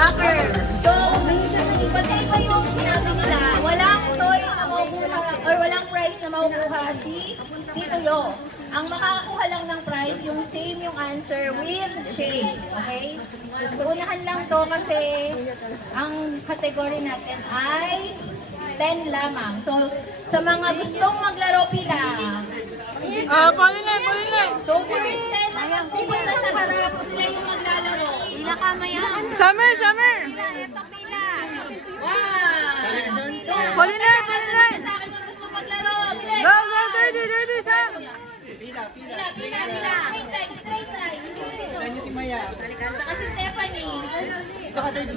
Soccer. So, pagkay pa yung sinabi nila, walang toy na makukuha or walang prize na makukuha si Tito Yo. Ang makakakuha lang ng prize, yung same yung answer with shade. Okay? So, unahan lang to kasi ang category natin ay 10 lamang. So, sa mga gustong maglaro pila, Pauline. so, first 10 lang pupunta sa harap, sila yung maglalaro. Pila ka mayan. Summer! Pila, eto pila. Wow! Pauline! Sa akin yung gusto maglaro. Bilis! Go, dirty, Sam! Pila. Straight line. Hindi dito. Nandiyo si Maya. Saka si Stephanie. Saka 30.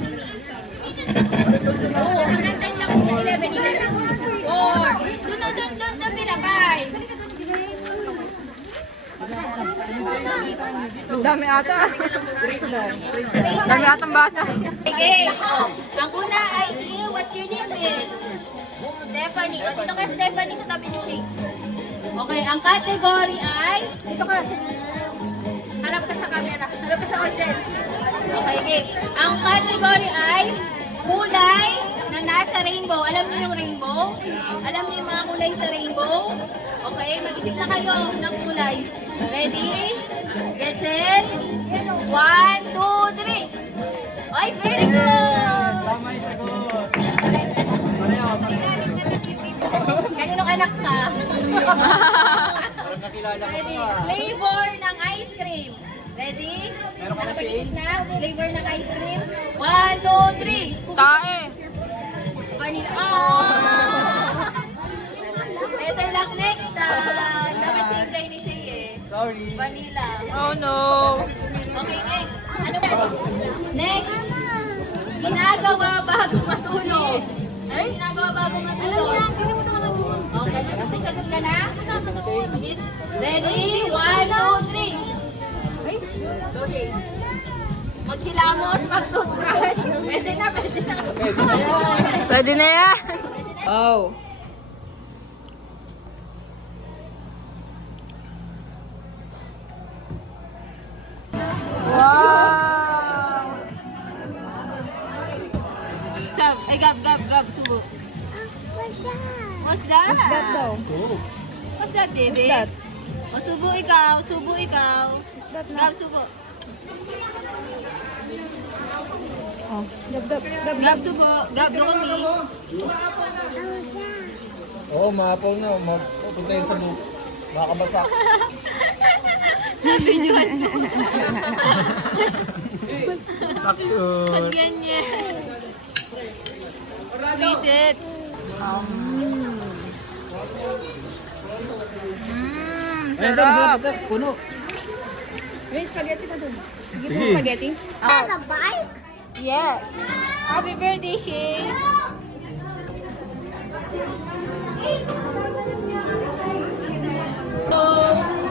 Oo, hanggang 10 lang. 11. 4. Doon, pila. 5. Dami ata. Dami atang bata. Okay. Ang una ay si, what's your name din? Stephanie. O, dito kay Stephanie sa tabi ni Shake. Okay, ang category ay, dito ka, harap ka sa camera, harap ka sa audience. Okay. Ang category ay kulay na nasa rainbow. Alam niyo yung rainbow? Alam niyo yung mga kulay sa rainbow? Okay, mag-isip na kayo ng kulay. Ready? Get set? 1, 2, 3. Ay, very good! Tama yung sagot. Kaninong anak ka? Parang nakilala ko Ready? pa. Flavor ng ice cream. Ready? Nakapag-isip na? Flavor ng ice cream. 1, 2, 3. Tae. Vanilla. Oh! Better luck next time. Dapat simple ni Shay eh. Sorry. Vanilla. Oh no. Okay, next. Ano ba? Next. Ginagawa bago matulog. Ano ginagawa bago matulog? Okay, may sagot ka na? Ready? 1, 2, 3. Okay. Maghilamos, mag-toothbrush. Pwede na, pwede na. Pwede na yan. Oh. Wow! Gab, ay gab, subo. What's that? What's that daw? What's that, baby? What's that? O, subo ikaw, subo ikaw. Gab, subo. Oh. Gab, gab, gab. Gab, subo. Gab, do kami. Oo, maapaw na. Punta yun sa buko. Makakabasa. Videohan mo. Cute. Ba't ganyan? Visit. Sarap. Puno. May spaghetti pa dun. Sige. Spaghetti? Yes. Happy birthday, Shay.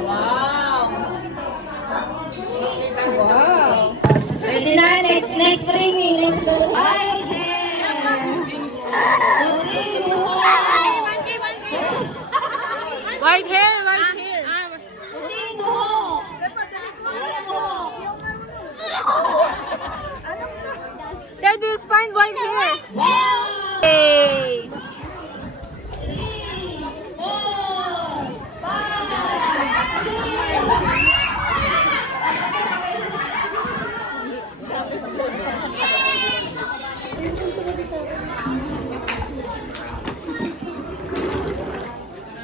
Wow. Wow. Ready na. Next bring. Ay, White hair, white hair. Puti yung buhok. Daddy, let's find white hair. Hey.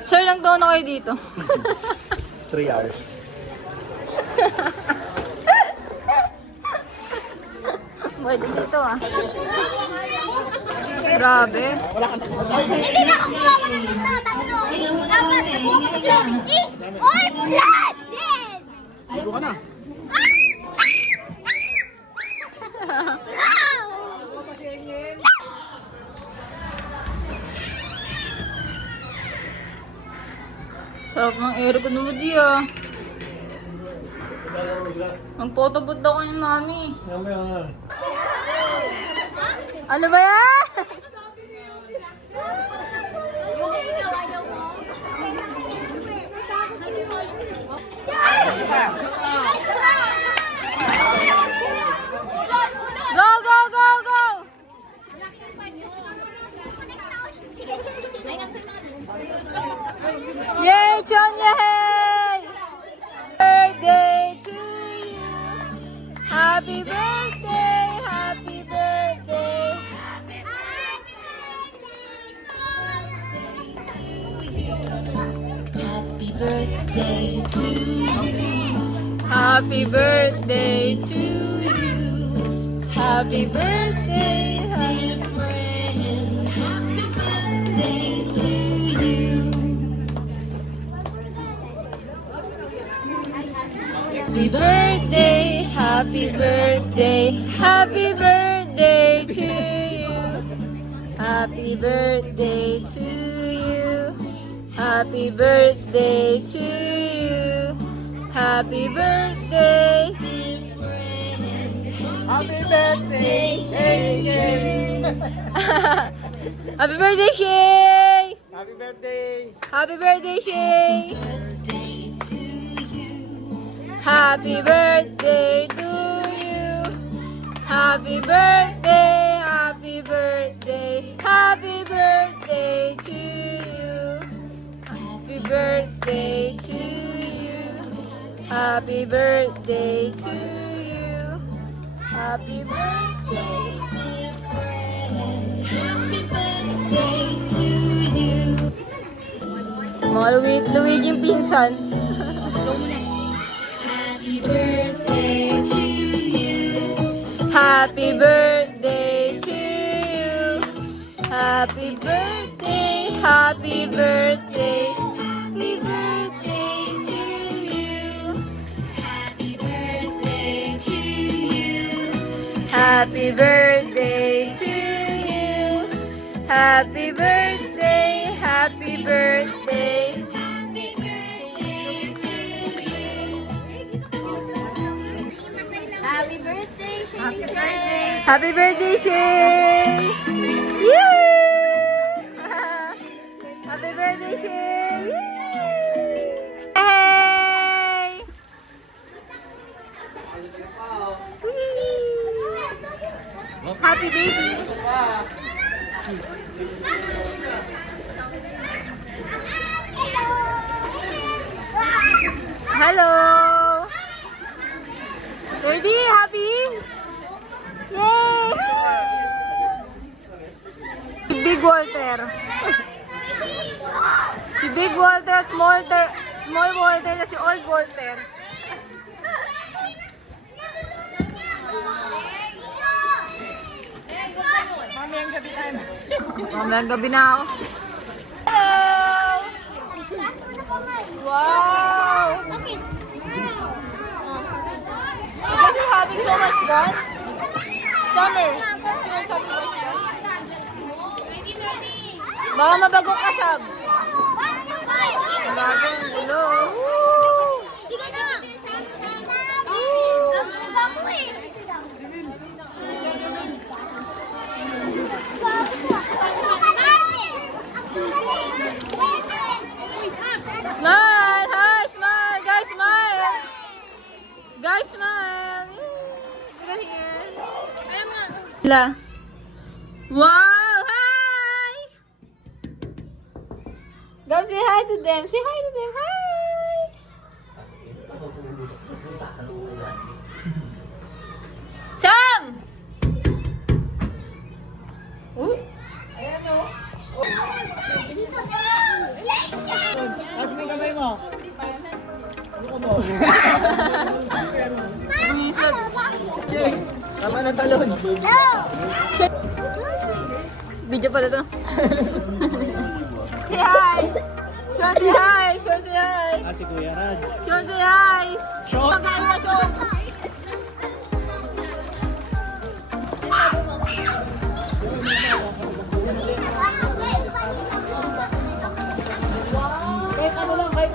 Sir, lang taon na kayo dito. 3 hours. Pwede dito ah. Grabe. Hindi na ako kumawa ng dito. Tatlo. Dapat nakuha ko sa Florence. Is or blood. Dead. Dito ka na. Sarap ng aircon mo di ah. Magpotobot daw ko ni Mami. Mamaya nga. Ano ba yan? Yung ikaw, ayaw mo. Go, go, go, go! Yay, Chonya! Hey! Birthday to you! Happy birthday! Happy birthday! Happy birthday to you. Happy birthday to you! Happy birthday, dear friend! Happy birthday to you. Happy birthday, happy birthday, happy birthday to you. Happy birthday to you. Happy birthday to you. Happy birthday, dear friend. Happy birthday! Hey! Happy birthday, Shay! Happy birthday! Happy birthday, Shay! Birthday to you. Happy birthday to you. Happy birthday, happy birthday, happy birthday to you. Happy birthday to you. Happy birthday to you. Happy birthday, dear friend. Happy birthday to you. Mga Luigi yung pinsan. Happy birthday to you. Happy birthday to you. Happy birthday, happy birthday, happy birthday to you. Happy birthday to you. Happy birthday Happy birthday, happy birthday. Happy birthday, Shay! Happy birthday, Shay! Yay! Happy birthday, Shay! Yay! Happy baby! Hello! Ready? Happy? Yay! Si Big Walter. Si Big Walter, small Walter na si Old Walter. Mamayang gabi na ako. Hello! Wow! Because you're having so much fun? Summer, sure having much fun? Baka mabagok ka, Sab. Bagong gulo. Smile! Hi! Smile! Guys, smile! Guys, smile! Look at here. La. Wow! Hi! Go say hi to them. Say hi to them. Hi! Sam! Uy! Taas mo yung kamay mo. Ano mo? Buwisag. Tama na talon. Video pala to. Say hi! Sean, say hi! Sean, say hi! Si Kuya Raj. Sean, say hi! Sean? Pagkain na, Sean! Kahit ano lang, kahit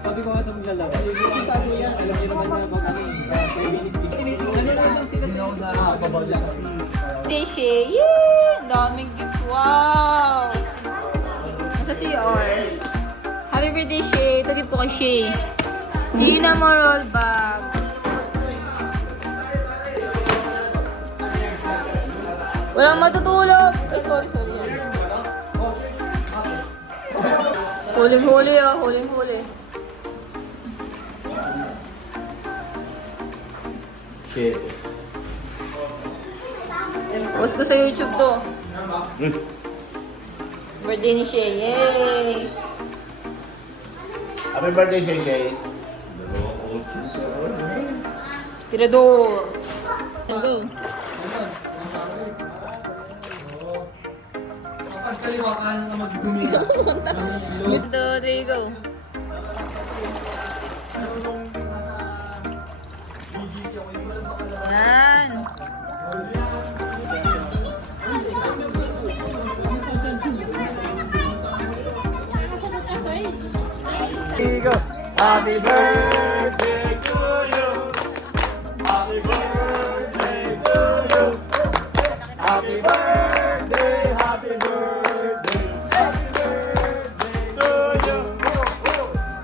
sabi ko nga sa mga lalaw. Yung tago yan, alam niyo naman na ano lang sila sa babala. Shay, yay! Daming gifts, wow! Nasa CR. Happy birthday, Shay. Ito gift ko kay Shay. Gina mo roll bag. Walang matutulog. Ay, sorry. Huling-huli, oh. Huling-huli. Shit. Post ko sa YouTube to. Birthday ni Shay. Yay! Happy birthday, Shay Shay. Tirador. Hello. Pagkaliwa ka na mag-gumi. 1, 2, 3, go. Yan. Happy birthday to you. Happy birthday to you. Happy birthday, happy birthday. Happy birthday to you.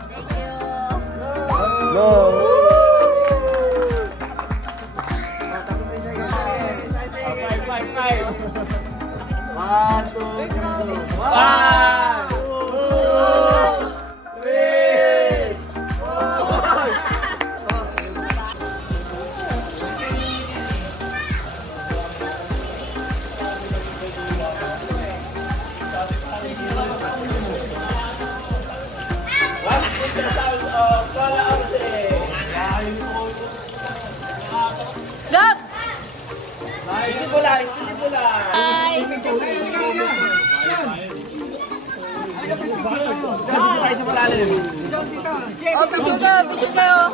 Thank you. No. Five. 1, 2, 3. 1, 2, 3. Gab! Hindi pula, hindi pula. Hi! Dito tayo sa malalim. Oh, picture kayo, picture kayo.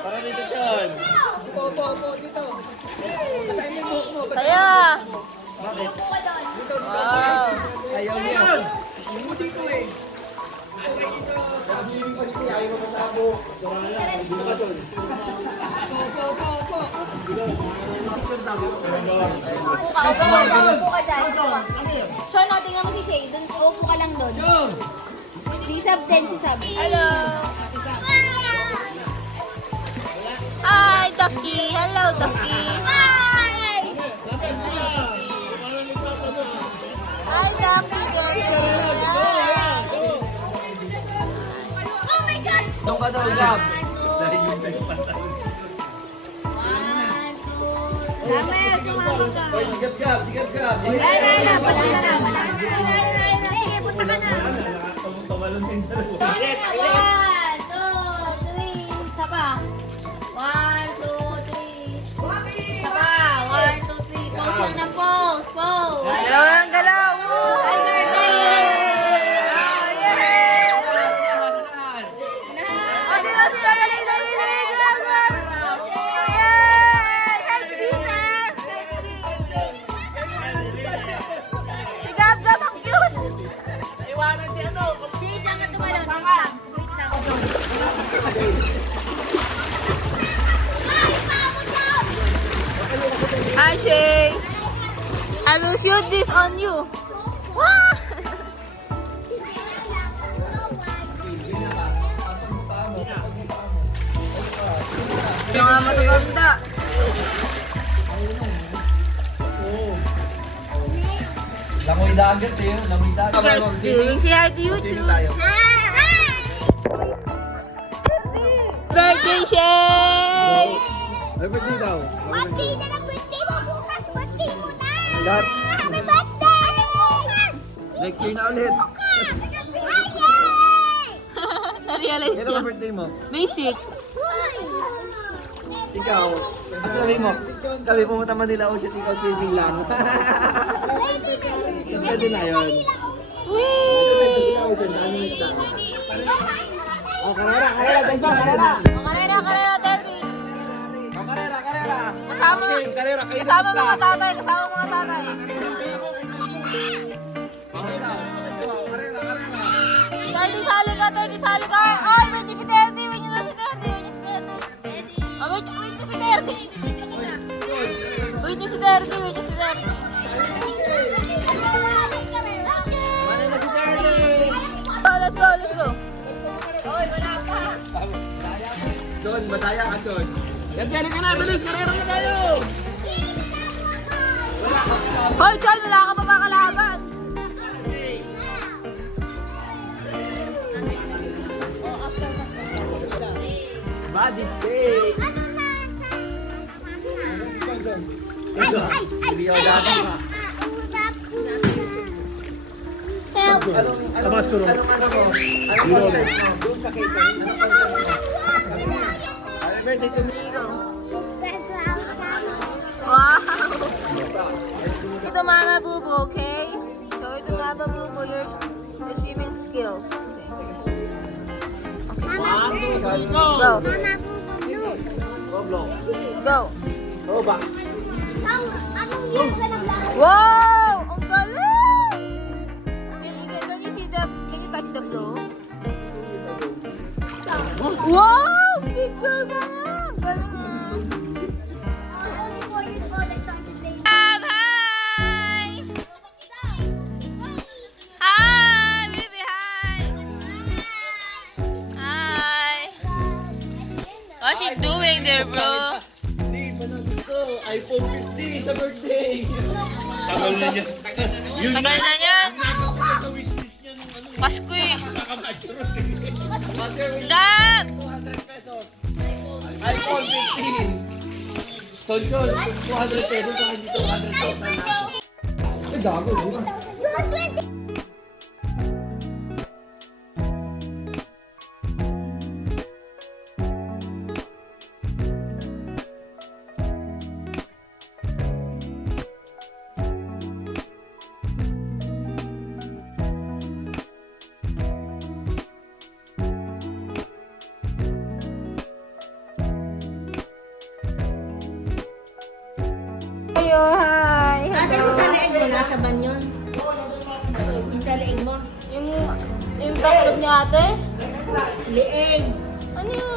Para dito John. Saya! Wow! Ayaw niya. Upo ka dyan. Sean, o, tingnan mo si Shay. Upo ka lang doon. Si Sab din, si Sab. Hello! Hi, Ducky! Hello, Ducky! Hi! Hi, Ducky! Oh my God! Doon ka daw, Gab. Oy, sigap-gab, sigap-gab. Sige, punta ka na. 1, 2, 3. Isa pa. 1, 2, 3. Isa pa. 1, 2, 3. Pose lang na pose. Pose. Galaw ang galaw! Tiger, tiger. Sila, sila! Dali, dali, dali! Grab, grab! Yay! Hey, Gina! Si Gab, Gab, ang cute! Wait lang ka tumalon. Wait lang. Wait lang. Hi, Shay! I will shoot this on you! Wow! Mga mataganda! Langoy dagat eh, langoy dagat. Guys, doing say hi to YouTube! Birthday, Shay! Ay, birthday daw. Birthday na ng birthday mo bukas! Birthday mo na! Lahat. Happy birthday! Next year na ulit. Na-realize Kailan niya. ba birthday mo? Basic. Ikaw. Ano sabi mo? Sabi pumunta Manila Ocean, ikaw saving lang. Pwede na yun. Oh, karera, karera, Benzo, karera. Karera, karera, Terry. Oh, karera, karera. Kasama mo. Okay, karera, kayo sa Kasama pista. mga tatay, kasama mga tatay. Karera, karera. Terry, sali ka, Terry, sali ka. Ay, wait niyo si Terry, wait niyo na si Terry, wait niyo si Terry. Oh, wait niyo si Terry. Wait niyo si Terry, wait niyo si Terry. Oh, let's go, let's go. Oy, wala pa. Son, madaya ka, Son. Hoy, John, wala ka pa ba kalaban? Body shake. Hindi ako dati. Help! Anong ano mo? Anong doon sa cake? Happy birthday to me. Wow! Ito Mama Bubu, okay? Show it to Mama Bubu your receiving skills. Mama, Go. Mama, blue. Roblox. Go. Roblox. Anong year ka naglaro? Wow! Ang galing! Can you see the, can you touch the flow? Wow! Picture ka nga! Galing ah! Only 4 years old and trying to say. Hi! Hi! Baby, hi! Hi! What's he doing there, bro? Hindi, manang gusto. iPhone 15 sa birthday. Tagal na yan! Pasko eh! Gab! 200 pesos. iPhone 15. Tonton, 200 pesos sa hindi 200,000 na. Ay, gago, di ba? Good 20. oh. Hi. Nasa yung sa leeg mo, nasa ban yun. Yung sa leeg mo. Yung backload ni ate? Leeg. Ano yun?